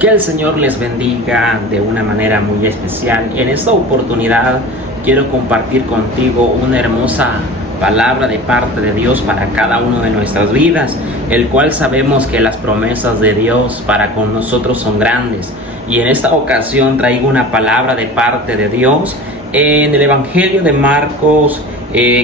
Que el Señor les bendiga de una manera muy especial. En esta oportunidad quiero compartir contigo una hermosa palabra de parte de Dios para cada uno de nuestras vidas, el cual sabemos que las promesas de Dios para con nosotros son grandes. Y en esta ocasión traigo una palabra de parte de Dios en el Evangelio de Marcos,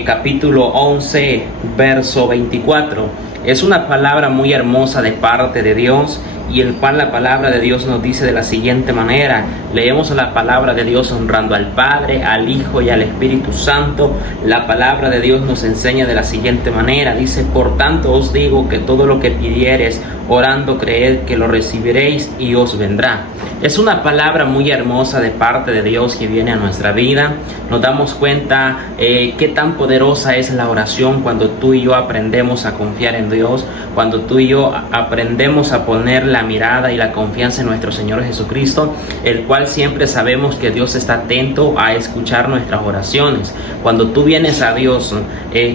capítulo 11, verso 24. Es una palabra muy hermosa de parte de Dios, y el cual la palabra de Dios nos dice de la siguiente manera. Leemos la palabra de Dios honrando al Padre, al Hijo y al Espíritu Santo. La palabra de Dios nos enseña de la siguiente manera. Dice: por tanto os digo que todo lo que pidiereis orando, creed que lo recibiréis y os vendrá. Es una palabra muy hermosa de parte de Dios que viene a nuestra vida. Nos damos cuenta qué tan poderosa es la oración cuando tú y yo aprendemos a confiar en Dios, cuando tú y yo aprendemos a poner la mirada y la confianza en nuestro Señor Jesucristo, el cual siempre sabemos que Dios está atento a escuchar nuestras oraciones. Cuando tú vienes a Dios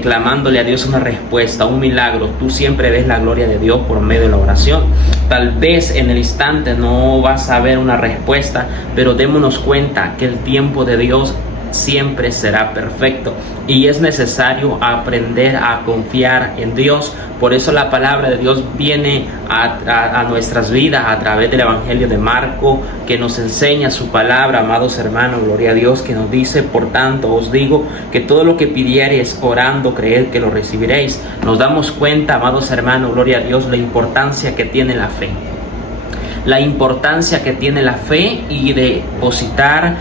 clamándole a Dios una respuesta, un milagro, tú siempre ves la gloria de Dios por medio de la oración. Tal vez en el instante no vas a ver una respuesta, pero démonos cuenta que el tiempo de Dios siempre será perfecto y es necesario aprender a confiar en Dios. Por eso la palabra de Dios viene a nuestras vidas a través del Evangelio de Marcos, que nos enseña su palabra, amados hermanos, gloria a Dios, que nos dice: por tanto os digo que todo lo que pidiereis orando, creed que lo recibiréis. Nos damos cuenta, amados hermanos, gloria a Dios, la importancia que tiene la fe. La importancia que tiene la fe y depositar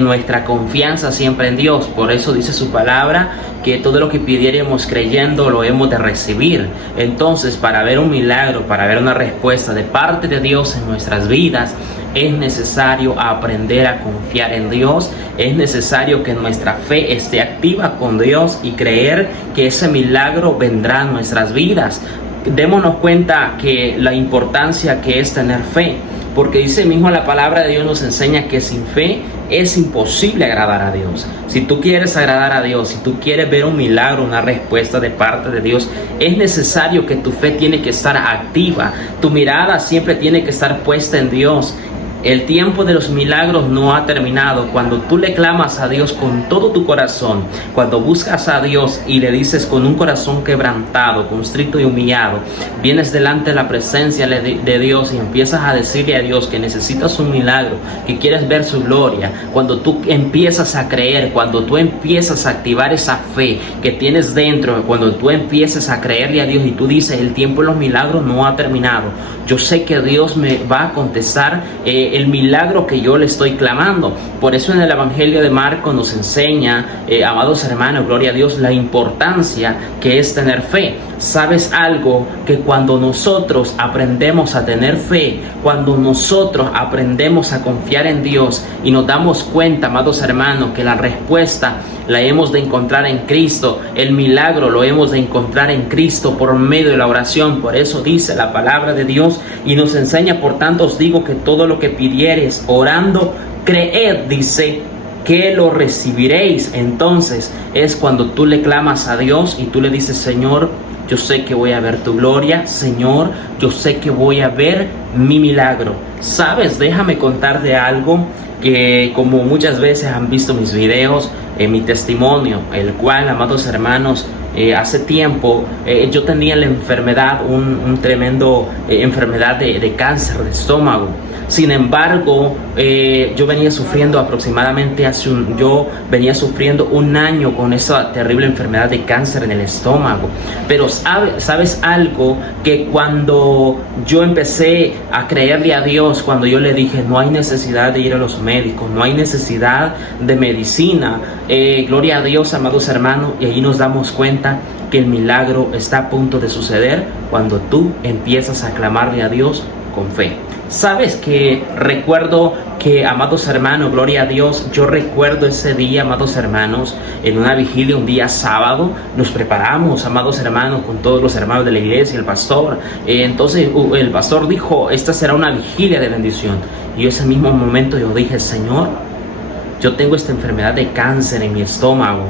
nuestra confianza siempre en Dios. Por eso dice su palabra que todo lo que pidiéramos creyendo lo hemos de recibir. Entonces, para ver un milagro, para ver una respuesta de parte de Dios en nuestras vidas, es necesario aprender a confiar en Dios. Es necesario que nuestra fe esté activa con Dios y creer que ese milagro vendrá a nuestras vidas. Démonos cuenta que la importancia que es tener fe, porque dice mismo la palabra de Dios nos enseña que sin fe es imposible agradar a Dios. Si tú quieres agradar a Dios, si tú quieres ver un milagro, una respuesta de parte de Dios, es necesario que tu fe tiene que estar activa. Tu mirada siempre tiene que estar puesta en Dios. El tiempo de los milagros no ha terminado. Cuando tú le clamas a Dios con todo tu corazón, cuando buscas a Dios y le dices con un corazón quebrantado, constrito y humillado, vienes delante de la presencia de Dios y empiezas a decirle a Dios que necesitas un milagro, que quieres ver su gloria. Cuando tú empiezas a creer, cuando tú empiezas a activar esa fe que tienes dentro, cuando tú empiezas a creerle a Dios y tú dices: el tiempo de los milagros no ha terminado, yo sé que Dios me va a contestar el milagro que yo le estoy clamando. Por eso en el Evangelio de Marcos nos enseña, amados hermanos, gloria a Dios, la importancia que es tener fe. ¿Sabes algo? Que cuando nosotros aprendemos a tener fe, cuando nosotros aprendemos a confiar en Dios y nos damos cuenta, amados hermanos, que la respuesta la hemos de encontrar en Cristo, el milagro lo hemos de encontrar en Cristo por medio de la oración. Por eso dice la palabra de Dios y nos enseña: por tanto os digo que todo lo que pidiereis orando, creed, dice, que lo recibiréis. Entonces es cuando tú le clamas a Dios y tú le dices: Señor, yo sé que voy a ver tu gloria. Señor, yo sé que voy a ver mi milagro. ¿Sabes? Déjame contarte algo que, como muchas veces han visto mis videos, mi testimonio, el cual, amados hermanos, hace tiempo yo tenía la enfermedad, un tremendo enfermedad de cáncer de estómago. Sin embargo, yo venía sufriendo aproximadamente venía sufriendo un año con esa terrible enfermedad de cáncer en el estómago. Pero ¿sabes algo? Que cuando yo empecé a creerle a Dios, cuando yo le dije: no hay necesidad de ir a los médicos, no hay necesidad de medicina, gloria a Dios, amados hermanos, y ahí nos damos cuenta que el milagro está a punto de suceder cuando tú empiezas a clamarle a Dios con fe. Sabes que recuerdo que, amados hermanos, gloria a Dios, yo recuerdo ese día, amados hermanos, en una vigilia, un día sábado, nos preparamos, amados hermanos, con todos los hermanos de la iglesia, el pastor. Entonces el pastor dijo: esta será una vigilia de bendición. Y ese mismo momento yo dije: Señor, yo tengo esta enfermedad de cáncer en mi estómago,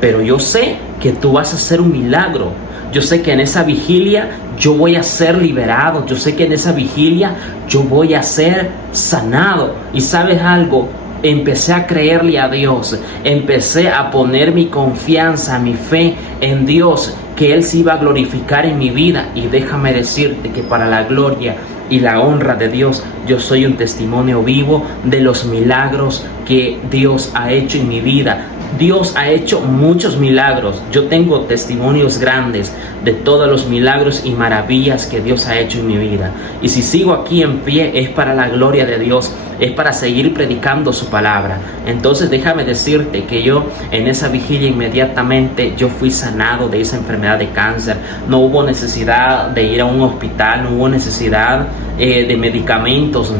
pero yo sé que tú vas a hacer un milagro. Yo sé que en esa vigilia yo voy a ser liberado. Yo sé que en esa vigilia yo voy a ser sanado. Y ¿sabes algo? Empecé a creerle a Dios. Empecé a poner mi confianza, mi fe en Dios, que Él se iba a glorificar en mi vida. Y déjame decirte que para la gloria y la honra de Dios, yo soy un testimonio vivo de los milagros que Dios ha hecho en mi vida. Dios ha hecho muchos milagros. Yo tengo testimonios grandes de todos los milagros y maravillas que Dios ha hecho en mi vida. Y si sigo aquí en pie es para la gloria de Dios, es para seguir predicando su palabra. Entonces déjame decirte que yo en esa vigilia inmediatamente yo fui sanado de esa enfermedad de cáncer. No hubo necesidad de ir a un hospital, no hubo necesidad de medicamentos,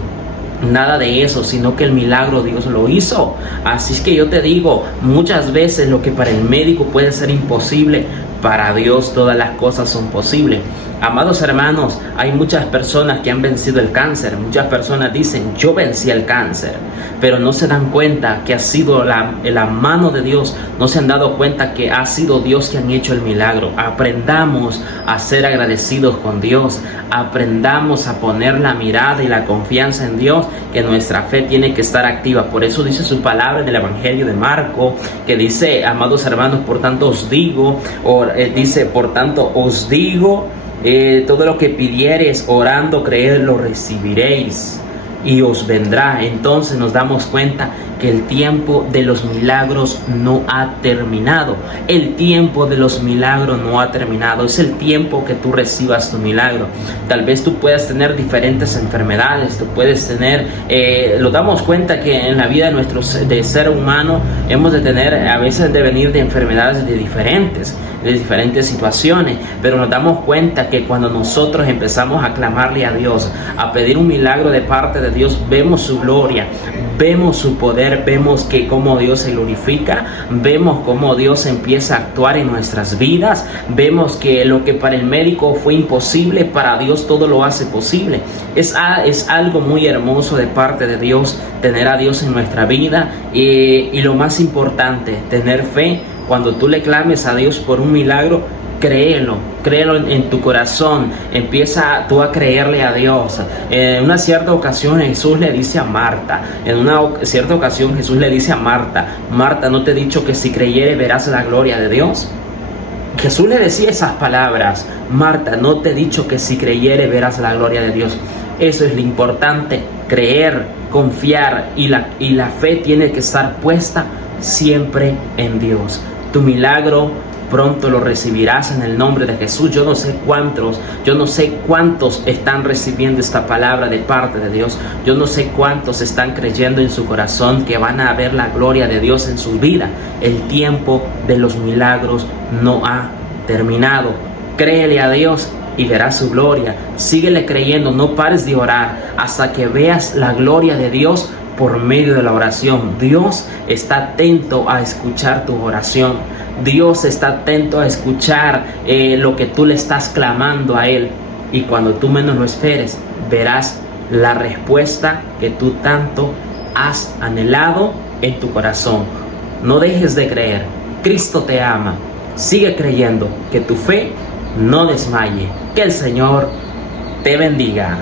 nada de eso, sino que el milagro Dios lo hizo. Así es que yo te digo, muchas veces lo que para el médico puede ser imposible, para Dios todas las cosas son posibles. Amados hermanos, hay muchas personas que han vencido el cáncer. Muchas personas dicen, yo vencí el cáncer, pero no se dan cuenta que ha sido la mano de Dios. No se han dado cuenta que ha sido Dios quien ha hecho el milagro. Aprendamos a ser agradecidos con Dios. Aprendamos a poner la mirada y la confianza en Dios, que nuestra fe tiene que estar activa. Por eso dice su palabra en el Evangelio de Marco, que dice, amados hermanos, por tanto os digo, todo lo que pidiereis orando, creed, lo recibiréis y os vendrá. Entonces nos damos cuenta que el tiempo de los milagros no ha terminado. El tiempo de los milagros no ha terminado. Es el tiempo que tú recibas tu milagro. Tal vez tú puedas tener diferentes enfermedades. Tú puedes tener, lo damos cuenta que en la vida de ser humano hemos de tener, a veces de venir de enfermedades de diferentes situaciones, pero nos damos cuenta que cuando nosotros empezamos a clamarle a Dios, a pedir un milagro de parte de Dios, vemos su gloria, vemos su poder, vemos que cómo Dios se glorifica, vemos cómo Dios empieza a actuar en nuestras vidas, vemos que lo que para el médico fue imposible, para Dios todo lo hace posible. Es algo muy hermoso de parte de Dios, tener a Dios en nuestra vida y lo más importante, tener fe. Cuando tú le clames a Dios por un milagro, créelo en tu corazón, empieza tú a creerle a Dios. En una cierta ocasión Jesús le dice a Marta, Marta, ¿no te he dicho que si creyere verás la gloria de Dios? Jesús le decía esas palabras, Marta, ¿no te he dicho que si creyere verás la gloria de Dios? Eso es lo importante, creer, confiar, y la fe tiene que estar puesta siempre en Dios. Tu milagro pronto lo recibirás en el nombre de Jesús. Yo no sé cuántos están recibiendo esta palabra de parte de Dios. Yo no sé cuántos están creyendo en su corazón que van a ver la gloria de Dios en su vida. El tiempo de los milagros no ha terminado. Créele a Dios y verás su gloria. Síguele creyendo, no pares de orar hasta que veas la gloria de Dios por medio de la oración. Dios está atento a escuchar tu oración. Dios está atento a escuchar lo que tú le estás clamando a Él. Y cuando tú menos lo esperes, verás la respuesta que tú tanto has anhelado en tu corazón. No dejes de creer. Cristo te ama. Sigue creyendo, que tu fe no desmaye. Que el Señor te bendiga.